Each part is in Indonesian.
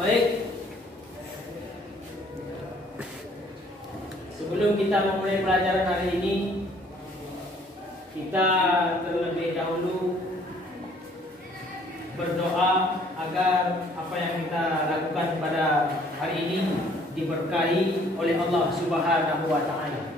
Baik. Sebelum kita memulai pelajaran hari ini, kita terlebih dahulu berdoa agar apa yang kita lakukan pada hari ini diberkahi oleh Allah Subhanahu wa taala.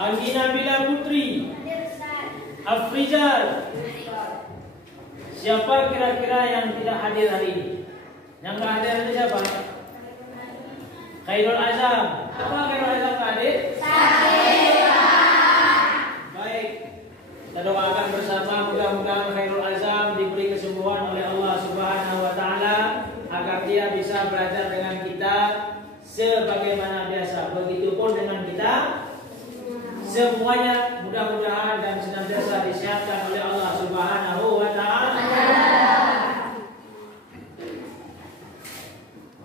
Angina Bila Putri, Afrizal. Siapa kira-kira yang tidak hadir hari ini? Yang tidak hadir itu siapa? Khairul Azam. Apa Khairul Azam tidak hadir? Baik. Kita doakan bersama mudah-mudahan Khairul Azam diberi kesembuhan oleh Allah Subhanahu wa taala agar dia bisa belajar dengan kita sebagaimana biasa. Begitupun dengan kita semuanya, mudah-mudahan dan senantiasa disehatkan oleh Allah Subhanahu wa taala.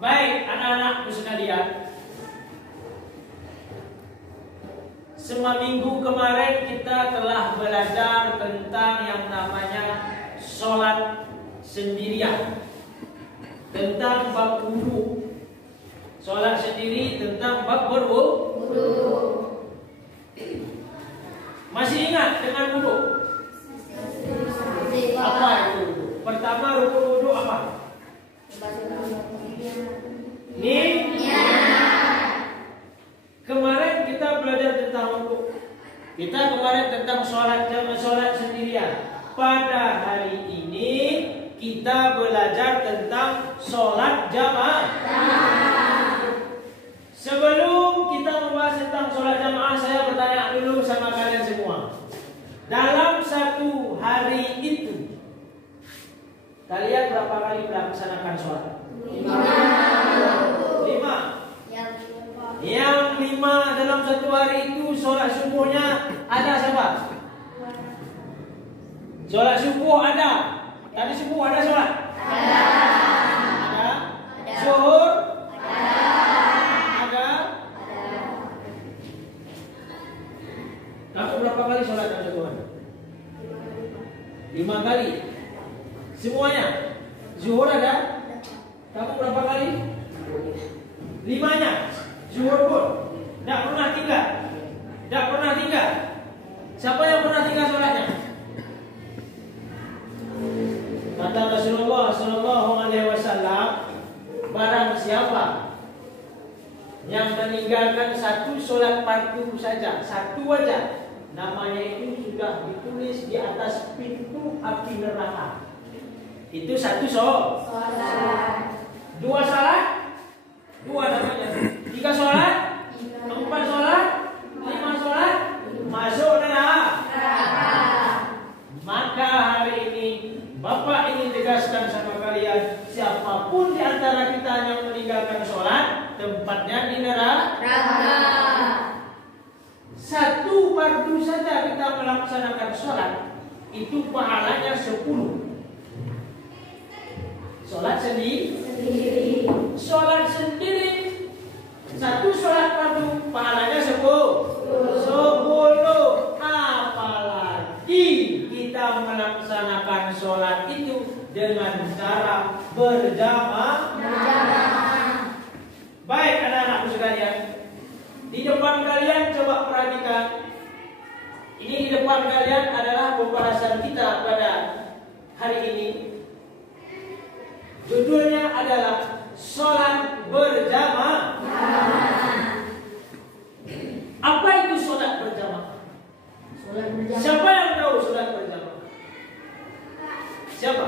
Baik, anak-anakku sekalian. Seminggu kemarin kita telah belajar tentang yang namanya sholat sendirian, tentang bab wudu. Sholat sendiri tentang bab berwudu. Masih ingat dengan wudu? Apa itu wudu? Pertama rukun wudu apa? Kemarin kita belajar tentang wudu. Kita kemarin tentang sholat sendirian. Pada hari ini kita belajar tentang sholat jamaah. Sebelum kita membahas tentang sholat jamaah, saya bertanya dulu sama kalian semua. Dalam satu hari itu, kalian berapa kali melaksanakan sholat? 5. Yang 5 dalam satu hari itu sholat subuhnya ada siapa? Sholat subuh ada. Tadi subuh ada sholat? Ada. Zuhur? Kamu berapa kali sholat dalam satu hari? 5 kali. Semuanya. Zuhur ada? Kamu berapa kali? 5-nya. Zuhur pun tidak pernah tinggal. Tidak pernah tinggal. Siapa yang pernah tinggal sholatnya? Kata Rasulullah Sallallahu Alaihi Wasallam, barang siapa yang meninggalkan satu sholat fardu saja, satu aja, namanya itu sudah ditulis di atas pintu api neraka. Itu satu sholat. 2 sholat, 2 namanya. 3 sholat, 4 sholat, 5 sholat, masuk neraka. Maka hari ini Bapak ingin tegaskan sama kalian, siapapun di antara kita yang meninggalkan sholat, tempatnya di neraka. Satu fardu saja kita melaksanakan sholat, itu pahalanya 10. Sholat sendiri. Sholat sendiri, satu sholat fardu pahalanya 10. Apalagi kita melaksanakan melaksanakan sholat itu dengan cara berjamaah. Baik anak-anakku sekalian, di depan kalian coba perhatikan. Ini di depan kalian adalah pembahasan kita pada hari ini. Judulnya adalah sholat berjamaah. Apa itu sholat berjamaah? Siapa yang tahu sholat berjamaah? Siapa?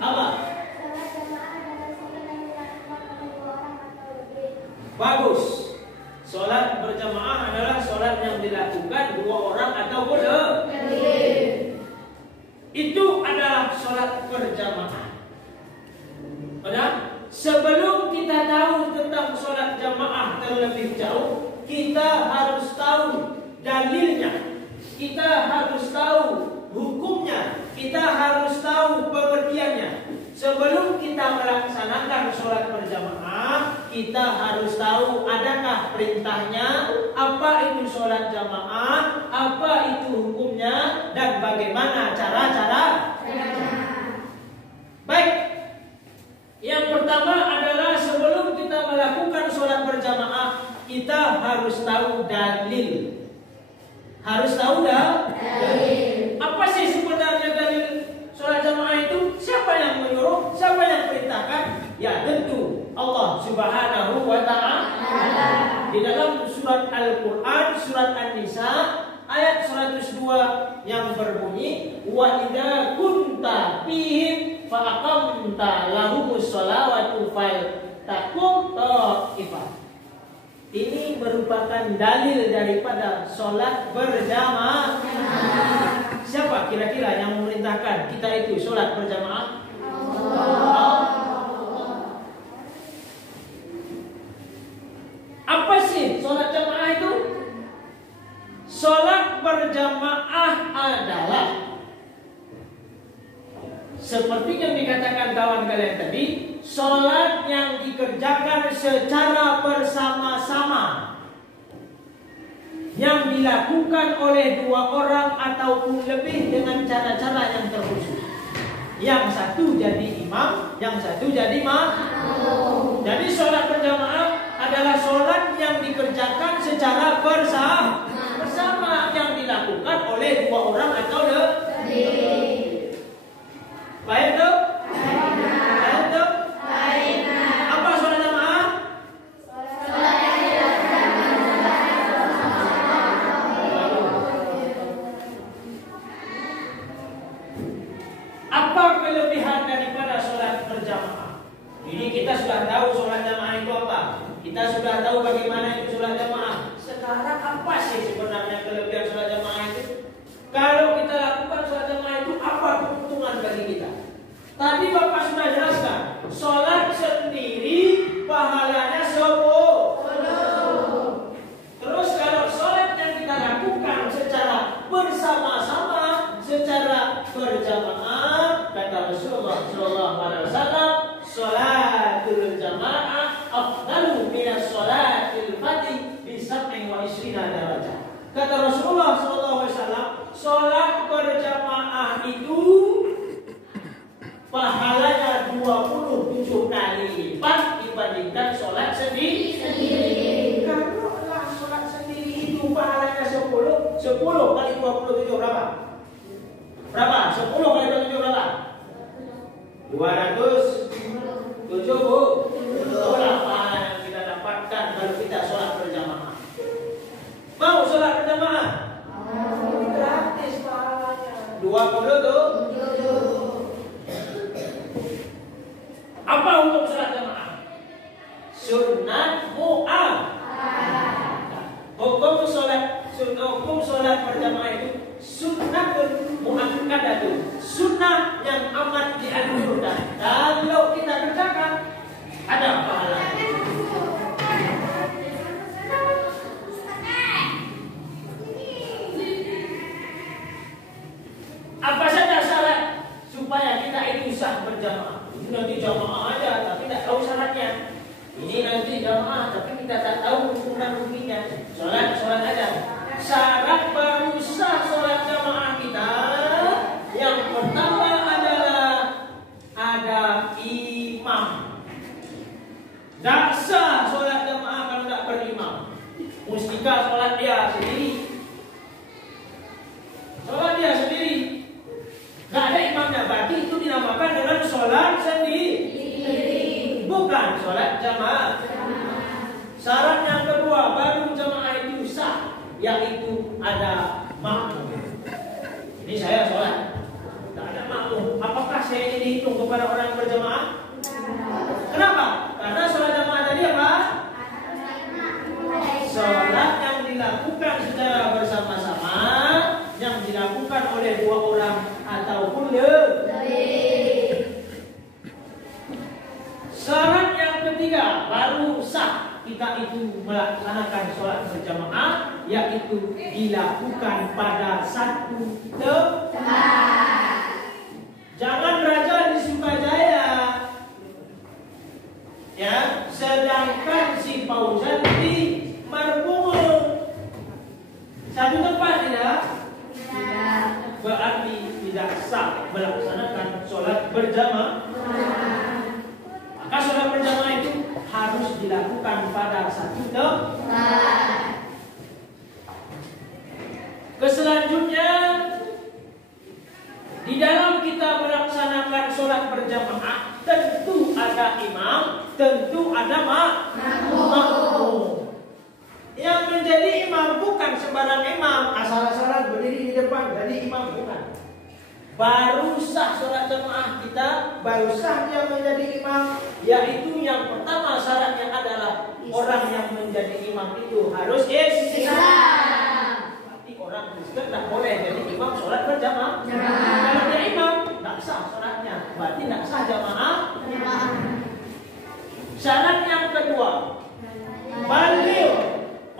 Apa? Bagus. Sholat berjamaah adalah sholat yang dilakukan 2 orang atau lebih. Itu adalah sholat berjamaah. Sebelum kita tahu tentang sholat jamaah terlebih jauh, kita harus tahu dalilnya, kita harus tahu hukumnya, kita harus tahu pengertiannya. Sebelum kita melaksanakan sholat berjamaah, kita harus tahu adakah perintahnya, apa itu sholat jamaah, apa itu hukumnya, dan bagaimana cara-cara. Baik, yang pertama adalah sebelum kita melakukan sholat berjamaah, kita harus tahu dalil. Harus tahu dalil. Apa sih sebenarnya dalil sholat jamaah itu? Siapa yang menyuruh? Siapa yang perintahkan? Ya tentu Allah Subhanahu wa ta'ala. Di dalam surat Al-Quran, surat An-Nisa ayat 102 yang berbunyi, wa idza kunta fihim fa aqamta lahumus sholawatu faltaqum ta'ifah. Ini merupakan dalil daripada sholat berjamaah. Siapa kira-kira yang memerintahkan kita itu sholat berjamaah? Allah. Apa sih sholat jamaah itu? Sholat berjamaah adalah seperti yang dikatakan kawan kalian tadi, sholat yang dikerjakan secara bersama-sama, yang dilakukan oleh 2 orang ataupun lebih dengan cara-cara yang terkhusus. Yang satu jadi imam, yang satu jadi makmum. Jadi sholat berjamaah adalah sholat yang dikerjakan secara bersama, yang dilakukan oleh 2 orang atau lebih. Baik tuh? Baik tuh? Apa sholat jamaah? Apa kelebihan daripada sholat berjamaah? Ini kita sudah tahu sholat jamaah itu apa. Kita sudah tahu bagaimana itu sholat jamaah. Sekarang apa sih sebenarnya kelebihan sholat jamaah itu? Kalau kita lakukan sholat jamaah itu apa keuntungan bagi kita? Tadi Bapak sudah jelaskan, sholat sendiri pahalanya 10. Terus kalau sholat yang kita lakukan secara bersama-sama, secara berjamaah, kata Rasulullah SAW, sholatul jamaah afdalu minas sholatil fardhi bi 27 darajah. Kata Rasulullah SAW, sholat berjamaah itu pahalanya 27 kali lipat dibandingkan sholat sendiri. Kalau sholat sendiri itu pahalanya 10 kali 27 berapa? Berapa? 10 kali 27 berapa? 270. Itulah pahala yang kita dapatkan kalau kita sholat berjamaah. Mau sholat berjamaah? Gratis pahalanya. 20 tuh. Apa hukum sholat jamaah? Sunnah mu'akkadah. Hukum sholat berjamaah itu sunnah mu'akkadah, sunnah yang amat dianjurkan. Kalau kita kerjakan ada pahala. Apa saja syarat supaya kita itu sah berjamaah? Nanti jamaah aja tapi tidak tahu syaratnya. Ini nanti jamaah tapi kita tak tahu rukunan-rukunnya. Sholat aja. Syarat baru sah sholat jamaah kita sholat jamaah. Syarat yang kedua baru jamaah itu sah, yaitu ada makmum. Ini saya sholat, tidak ada makmum. Apakah saya ini dihitung kepada orang yang berjamaah? Kenapa? Karena sholat jamaah tadi apa? Sholat yang dilakukan secara bersama-sama, yang dilakukan oleh dua orang ataupun lebih. Syarat yang ketiga baru sah kita itu melaksanakan sholat berjamaah, yaitu dilakukan pada satu tempat. Jangan raja di Sukajaya, ya, sedangkan si Fauzan di Marpungu. Satu tempat tidak? Berarti tidak sah melaksanakan sholat berjamaah. Maka sholat berjamaah itu harus dilakukan pada satu tempat. Selanjutnya, di dalam kita melaksanakan sholat berjamaah, tentu ada imam, tentu ada makmum. Yang menjadi imam bukan sembarang imam, asal-asalan berdiri di depan jadi imam, bukan. Baru sah sholat jamaah kita, baru sah dia menjadi imam, yaitu yang pertama syaratnya adalah orang yang menjadi imam itu harus Islam. Berarti orang Kristen tidak boleh jadi imam sholat berjamaah. Kalau dia imam, tidak sah sholatnya, berarti tidak sah jamaah. Syarat yang kedua, beliau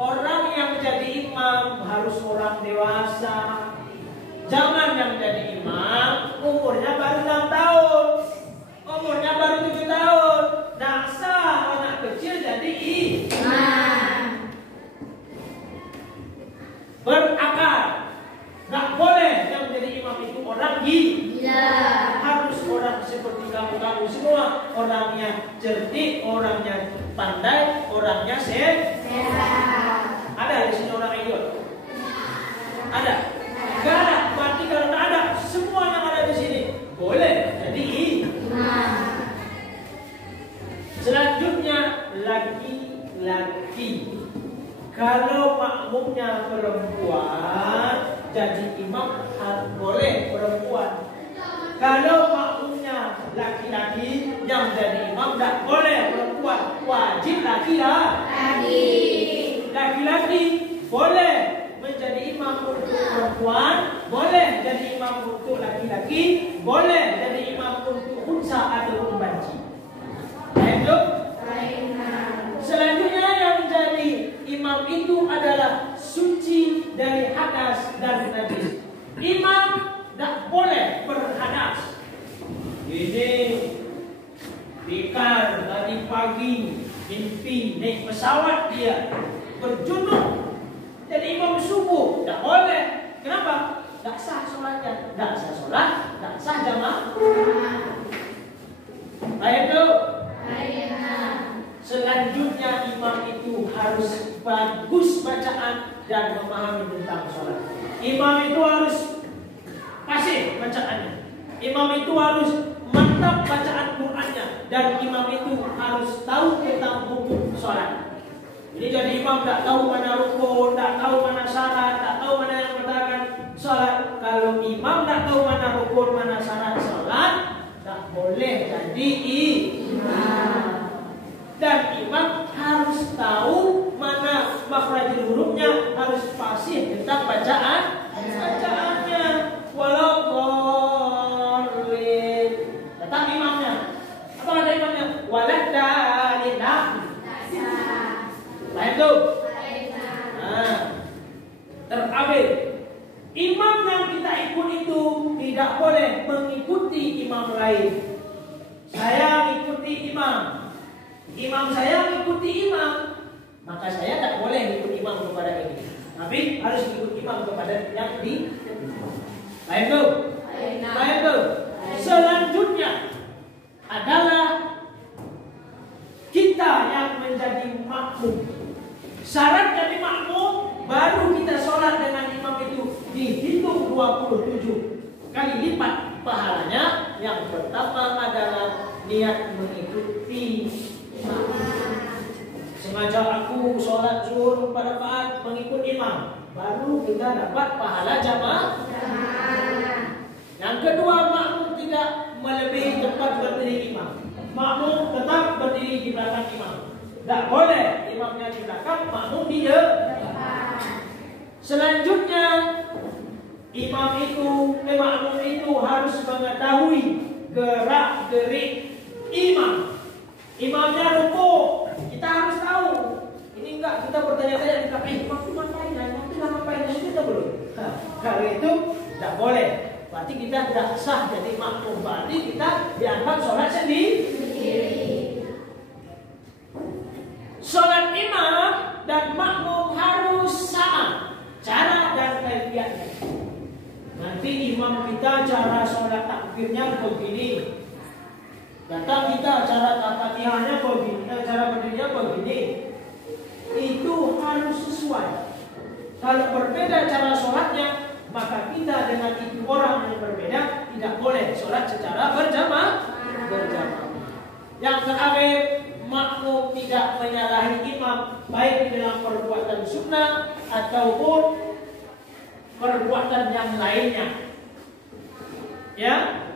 orang yang jadi imam harus orang dewasa. Jangan yang jadi imam umurnya baru 6 tahun, umurnya baru 7 tahun. Tidak sah anak kecil jadi imam. Berakal, nggak boleh yang jadi imam itu orang gila. Harus orang seperti kamu semua, orangnya cerdik, orangnya pandai, orangnya sehat. Ada di sini orang idiot? Ada? Gak ada. Berarti kalau tak ada, semua yang ada di sini boleh jadi imam. Selanjutnya laki-laki. Kalau makmumnya perempuan, jadi imam boleh perempuan. Kalau makmumnya laki-laki, yang jadi imam tak boleh perempuan, wajib laki-laki. Laki-laki boleh menjadi imam untuk perempuan, boleh jadi imam untuk laki-laki, boleh jadi imam untuk unsa atau banci. Baik. Selanjutnya yang jadi imam itu adalah suci dari hadas dan najis. Imam tak boleh berhadas. Ini Bikar tadi pagi mimpi naik pesawat dia berjunuk jadi imam subuh, tak boleh. Kenapa? Tak sah sholatnya, tak sah sholat, tak sah jamaah. Baik itu. Selanjutnya imam itu harus bagus bacaan dan memahami tentang sholat. Imam itu harus fasih bacaannya. Imam itu harus mantap bacaan Qur'annya, dan imam itu harus tahu tentang hukum sholat. Ini jadi imam tak tahu mana rukun, tak tahu mana syarat, tak tahu mana yang membatalkan sholat. Kalau imam tak tahu mana rukun, mana syarat sholat, tak boleh jadi imam. Dan imam harus tahu mana makhrajul hurufnya, harus fasih tentang bacaannya. Walau dhalin, tetap imamnya. Apa kata imamnya? Waladhalin. Baik tu. Terakhir, imam yang kita ikut itu tidak boleh mengikuti imam lain. Saya ikuti imam, imam saya mengikuti imam, maka saya tak boleh ikut imam kepada ini. Tapi harus ikut imam kepada yang di. Baik tu. Baik tu. Selanjutnya adalah kita yang menjadi makmum. Syarat jadi makmum, baru kita sholat dengan imam itu dihitung 27 kali lipat pahalanya. Yang pertama adalah niat mengikuti Sengaja aku sholat zuhur 4 rakaat mengikut imam, baru kita dapat pahala jamaah. Yang kedua, makmum tidak melebihi tempat berdiri imam. Makmum tetap berdiri di belakang imam. Tak boleh imamnya di belakang, makmum di depan. Selanjutnya, makmum itu harus mengetahui gerak-gerik imam. Imamnya rukuk, kita harus tahu. Ini enggak kita bertanya-tanya di belakang imam itu ngapain? Imam itu ngapain? Kita belum. Kalau itu tidak boleh. Berarti kita tidak sah jadi makmum. Berarti kita dianggap sholat sendiri. Sholat imam dan makmum harus sama cara dan kaifiatnya. Nanti imam kita cara sholat takbirnya begini, datang kita cara Fatihahnya begini, cara berdirinya begini. Itu harus sesuai. Kalau berbeda cara sholatnya, maka kita dengan itu orang yang berbeda tidak boleh sholat secara berjamaah. Yang terakhir, makmum tidak menyalahi imam baik dalam perbuatan sunnah ataupun perbuatan yang lainnya. Ya,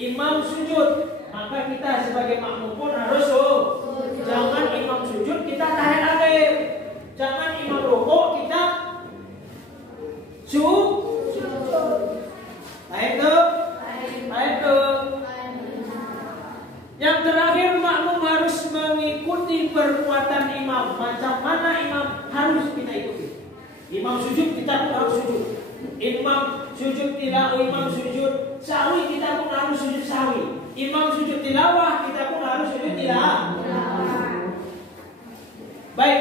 imam sujud, maka kita sebagai makmum pun harus sujud. Jangan imam sujud kita tarik akhir. Jangan imam rukuk kita sujud. Baik tuh. Yang terakhir, makmum harus mengikuti perbuatan imam. Macam mana imam harus kita ikuti. Imam sujud, kita pun harus sujud. Imam sujud tilawah, imam sujud sahwi, kita pun harus sujud sahwi. Imam sujud tilawah, kita pun harus sujud tilawah. Baik,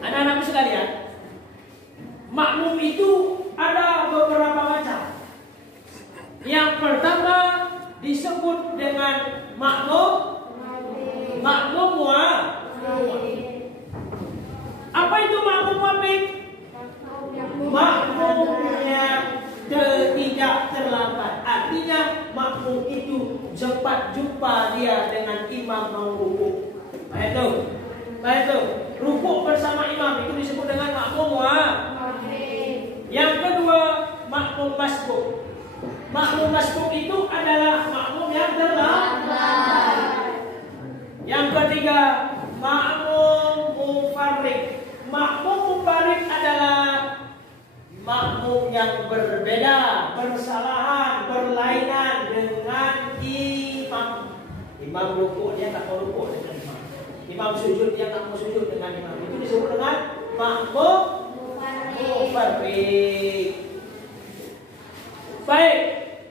anak-anakku sekalian, makmum itu ada beberapa macam. Yang pertama disebut dengan makmum wajib. Apa itu makmum wajib? Makmum yang tidak terlambat. Artinya makmum itu cepat jumpa dia dengan imam mau rukuk. Baik itu. Rukuk bersama imam itu disebut dengan makmum wajib. Yang kedua, makmum masbuk. Makmum masbuk itu adalah makmum yang terlambat. Yang ketiga, makmum mufarrid. Makmum mufarrid adalah makmum yang berbeda, bersalahan, berlainan dengan imam. Imam rukuk, dia tak mau rukuk dengan imam. Imam sujud, dia tak mau sujud dengan imam. Itu disebut dengan makmum mufarrid. Baik,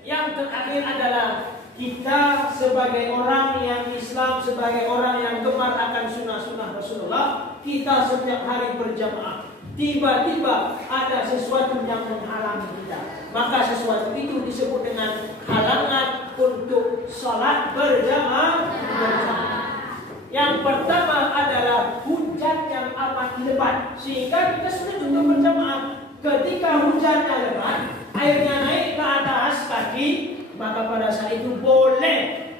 yang terakhir adalah kita sebagai orang yang Islam, sebagai orang yang gemar akan sunnah-sunnah Rasulullah, kita setiap hari berjamaah. Tiba-tiba ada sesuatu yang menghalangi kita, maka sesuatu itu disebut dengan halangan untuk sholat berjamaah. Yang pertama adalah hujan yang amat lebat, sehingga kita sulit untuk berjamaah. Ketika hujannya lebat, airnya naik ke atas kaki, maka pada saat itu boleh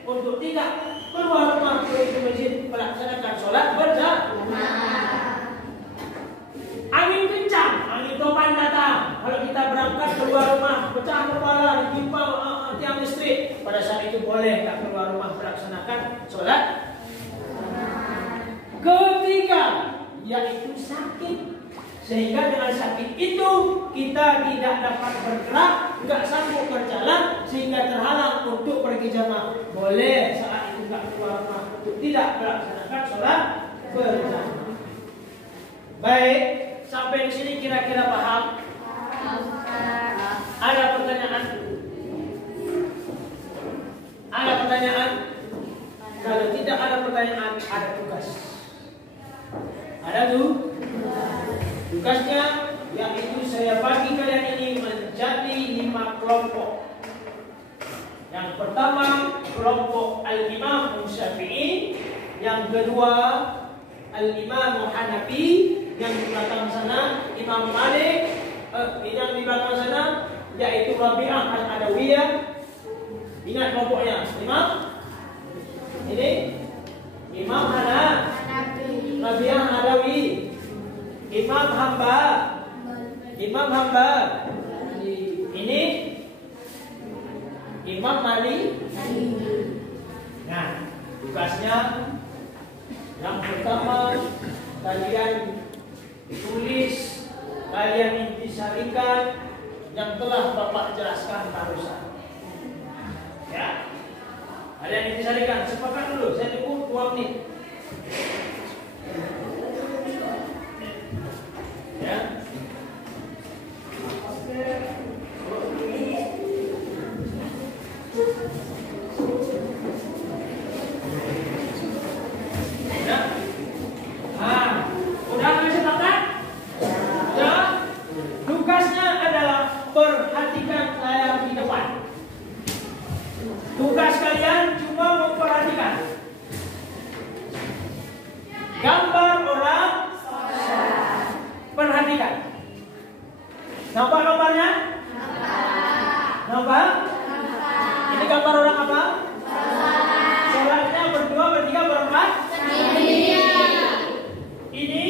untuk tidak keluar rumah ke masjid melaksanakan sholat berjamaah. Angin kencang, angin topan datang. Kalau kita berangkat keluar rumah, pecah kepala, ditimpa tiang listrik, pada saat itu boleh tak keluar rumah melaksanakan sholat. Ketiga, yaitu sakit. Sehingga dengan sakit itu kita tidak dapat bergerak, tidak sanggup berjalan, sehingga terhalang untuk pergi jamaah. Boleh saat itu tidak keluar rumah untuk tidak melaksanakan sholat berjamaah. Baik, sampai di sini kira-kira paham? Ada pertanyaan? Ada pertanyaan? Kalau tidak ada pertanyaan, ada tugas. Ada tuh? Tugasnya yaitu saya bagi kalian ini menjadi 5 kelompok. Yang pertama kelompok Al-Imam Syafi'i, yang kedua Al-Imam Hanafi, yang di belakang sana Imam Malik, yang di belakang sana yaitu Rabi'ah Al-Adawiyah. Ingat kelompoknya, Imam ini Imam Imam hamba. Ini Imam Mali. Nah, tugasnya yang pertama kalian tulis, kalian intisarikan yang telah Bapak jelaskan barusan. Ya, kalian intisarikan. Sepakat dulu. Saya tunggu 2 menit. Ya. Udah kalian sepakat? Ya. Tugasnya adalah perhatikan layar di depan. Tugas kalian cuma memperhatikan gambar orang. Perhatikan. Nampak gambarnya? Nampak? Ini gambar orang apa? Sholatnya berdua, bertiga, berempat? Ini?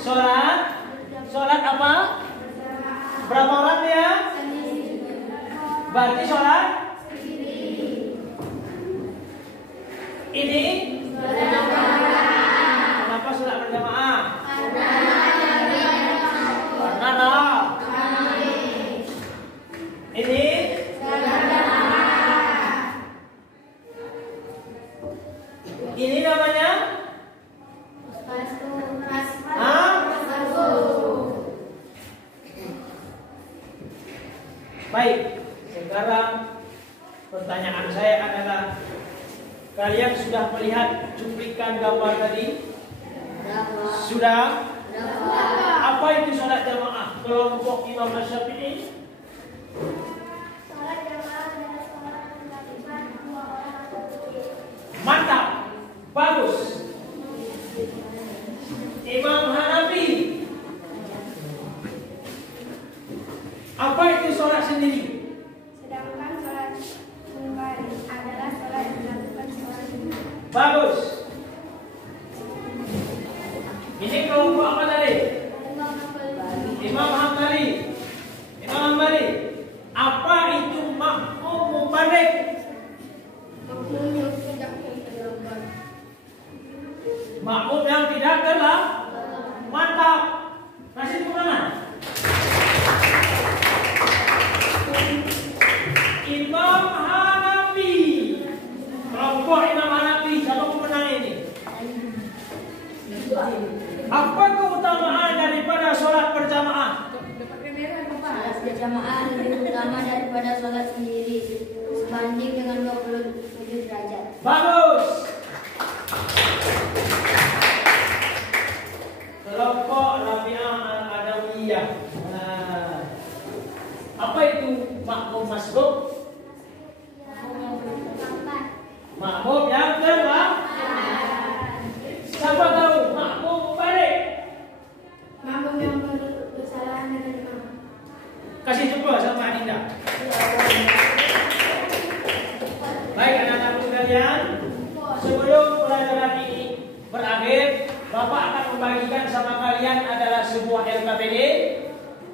Sholat. Sholat apa? Berapa orang dia? Berarti sholat? Ini? Kenapa sholat berjamaah? Karena ini? Ini namanya? Baik, sekarang pertanyaan saya adalah, kalian sudah melihat cuplikan gambar tadi? Sudah? Apa itu sholat jamaah kelompok Imam Syafi'i? Sholat jamaah adalah sholat yang dilakukan 2 orang atau lebih. Mantap, bagus. Imam Hanafi, apa itu sholat sendiri? Sedangkan sholat munfarid adalah sholat yang dilakukan seorang sendiri. Bagus. Ini kelompok apa tadi? Imam Hambali. Imam Hambali, apa itu makmum mubarik? Makmum yang tidak gelap. Mantap. Kasih tepuk tangan. Imam Hanafi. Kelompok Imam Hanafi, siapa pemenang ini? Apa keutamaan daripada sholat berjamaah? Sholat berjamaah lebih utama daripada sholat sendiri, sebanding dengan 27 derajat. Bagus. Kelompok Rabi'ah Al-Adawiyah. Apa itu makmum masbuk? Makmum yang terlambat. Siapa tahu makmum mubarik? Makmum yang bersalahan dengan imam. Kasih jempol sama Adinda. Baik anak-anak sekalian, sebelum pelajaran ini berakhir, Bapak akan membagikan sama kalian adalah sebuah LKPD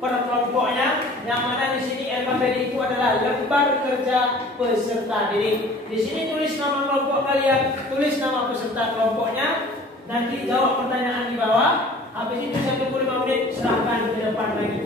per kelompoknya, yang mana di sini LKPD itu adalah lembar kerja peserta didik. Di sini tulis nama kelompok kalian, tulis nama peserta kelompoknya, nanti jawab pertanyaan di bawah. Habis itu 1 menit serahkan ke depan lagi.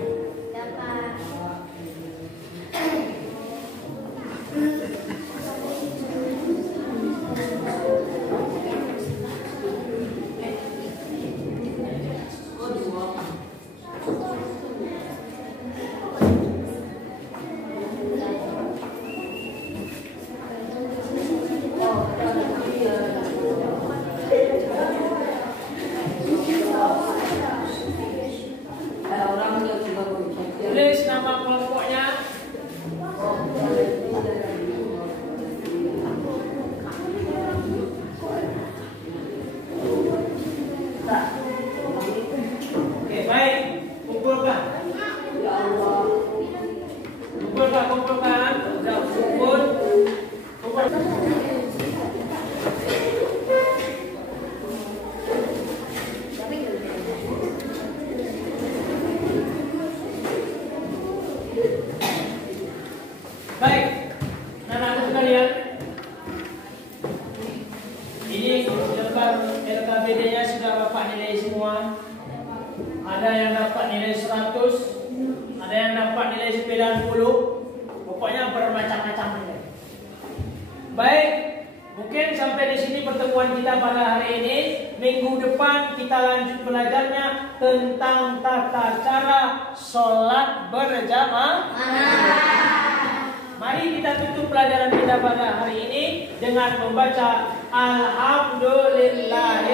Tulis nama kelompoknya. Oke, baik. Kumpulkan. Kumpulkan. Sudah kumpul. Baik, anak-anak sekalian, ini LKPD-nya sudah Bapak nilai semua. Ada yang dapat nilai 100, ada yang dapat nilai 90. Pokoknya bermacam-macam nilai. Baik, mungkin sampai di sini pertemuan kita pada hari ini. Minggu depan kita lanjut belajarnya tentang tata cara sholat berjamaah. Mari kita tutup pelajaran kita pada hari ini dengan membaca Alhamdulillah.